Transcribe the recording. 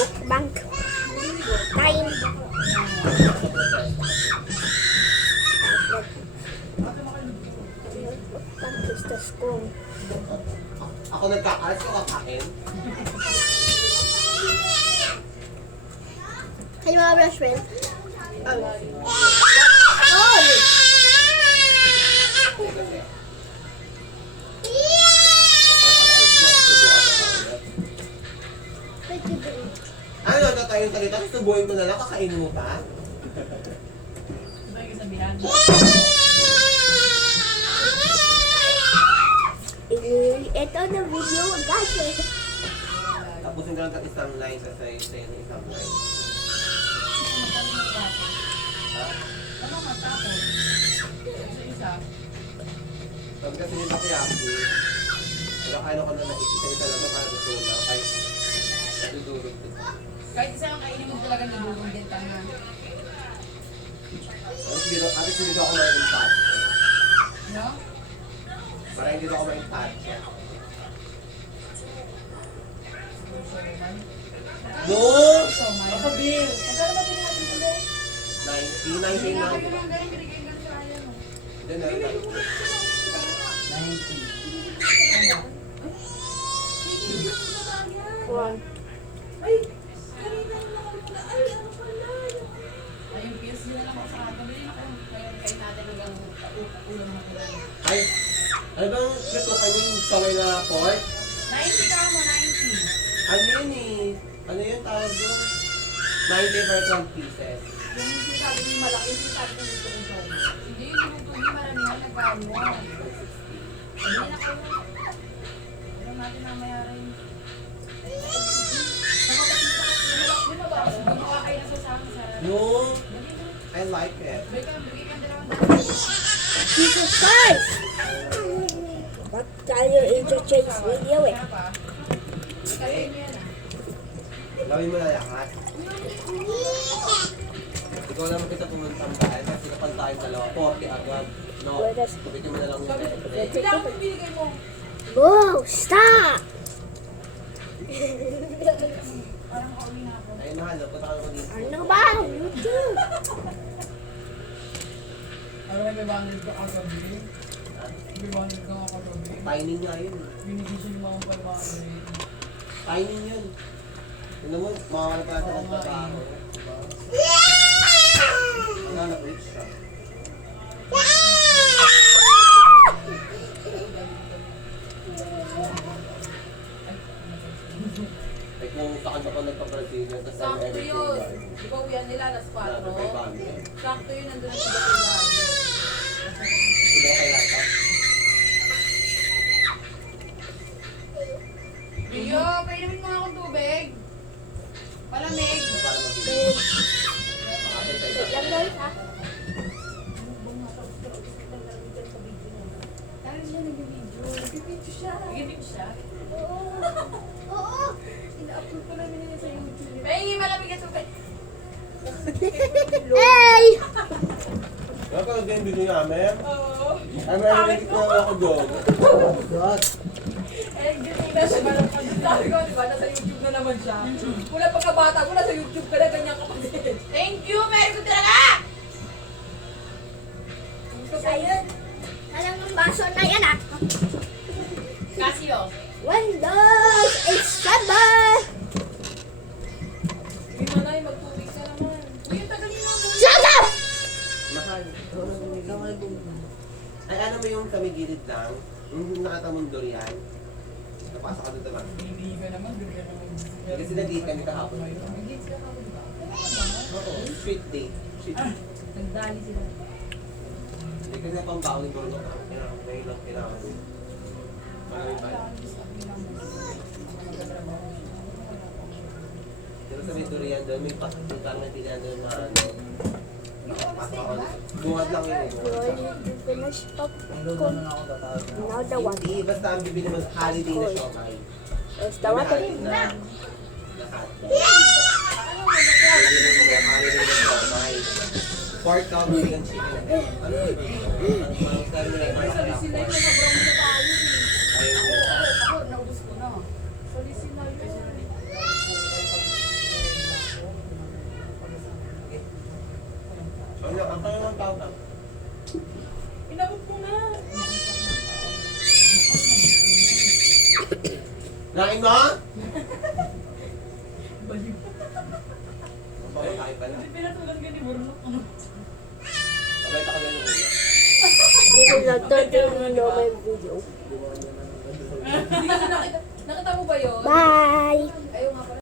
Mukbang. Kain. Mukbang Kristos ko. Ako nagkakalas ko kakain. Kayo mga brush friend? Ano, tatayo yung salita, subuhin ko na lang, kakain mo pa. Ito na video, guys. Tapusin ko lang sa isang line, sa sa'yo na isang line. Ha? Pag kasi nito kaya ako, ano ko na isa-isa lang na para gusto na, kahit nadudurog din. Kahit isa ang kainin mo talaga nabulong din tanga. At least hindi ako ma-impact. No? Para hindi ako ma-impact. No! So, may... Ako, Bill! Magkano ba pinag natin tuloy? 90 Hindi nga na. kayo lang galing, binigay ka sa ayan. Hindi na, 90. Wow. Ay! Kanina lang nakalimutan. Ay, ano pala? Ay, yung PS nila lang ako sa akin. Bili na kayo. Kaya kayo natin lang ulo na kulay. Ay! Ano bang lutukan yung saway na pork? 90 ka mo, 90. Ano yun eh? Ano yung tawag doon? 90 for 12 pieces. Yung sinasabi niyo malaki, yung sinasabi niyo dito yung show. Hindi, yung tuloy maramihan nagkano. Sabi na kayo. Alam natin mamaya rin. Gumawa kayo na sa sa... No! I like it. Bigay ka dalawang Jesus Christ! Ba't tayo i-change video eh? Hindi. Gawin mo na lahat. Ikaw naman kita pumuntang dahil kasi kapag tayo dalawa, 40 agad. No, kapitin mo na lang yung pere. Kailangan mo binigay mo. Wow! Stop! Parang kauwi na ako. Ay, mahal, punta ka naman dito. Ano ba? YouTube! Ano may bundles ka kagabi? May bundles ka kagabi? Pining nga yun. Binigising mo ang palmari. Pining yun. Ano mo, makakala pa sa nagtatrabaho. Ano, na-preach siya. Ay, kung saan ka pa nagpa-Brazilian, tapos ang Sakto yun. Di ba uwian nila, alas 4? Sakto yun, nandun ang sila sila. Sila kaya ka. Rio, painumin mo nga akong tubig. Palamig. Para mabilis. Makapit tayo Wait lang sa guys ha. Dahil siya nag-video. Nag-video siya. Nag-video siya? Oo! Ina-upload ko namin yun sa YouTube. Pahingi malamig ang tubig. Hey! Napanood yung video namin? Oo. Ay, meron na ako doon. God. Eh, ganyan na siya. Sabi ko, di ba, nasa YouTube na naman siya. Mula pagkabata ko, nasa YouTube ka na, ganyan ka pa din. Thank you! Meron ko talaga! Ayun. Alam mo baso na yan ah. Casio. Windows is 7! Hindi mo na, magtubig ka naman. Uy, ang tagal niyo naman. Shut up! Mahal. Ay, ano mo yung kami gilid lang? Yung nakatamong durian. Napasok ka doon naman. Hindi ka naman, hindi ka naman. Kasi nag-date kami kahapon. Nag-gates ka ako, di ba? Oo, street date. Street date. Nagdali sila. Hindi kasi pang bawin ko rin ako. Ngayon lang kailangan. Marami pa. Diba sa may durian doon, may pasakutang na durian doon na ano. Bungad lang yun. You finished popcorn. Now the one. Hindi, basta ang bibili mo holiday na siomay. Is the water. Holiday na lahat. Bibili mo holiday na siomay. Pork cover and chicken. Ano yun? Ang sabi nila yung mga Sabi sila yung sobrang mo na tayo. ayun. Ako, naubos ko na. Sabi sila yun. tao na. Inabot ko na. Nain mo? Baliw. Mapapakain pa na. Hindi pinatulan ka ni Burlok. Pagkita ka na nung una. Hindi ko nagtatanong na may video. Hindi ka nakita. Nakita mo ba yun? Bye! Ayaw nga pala.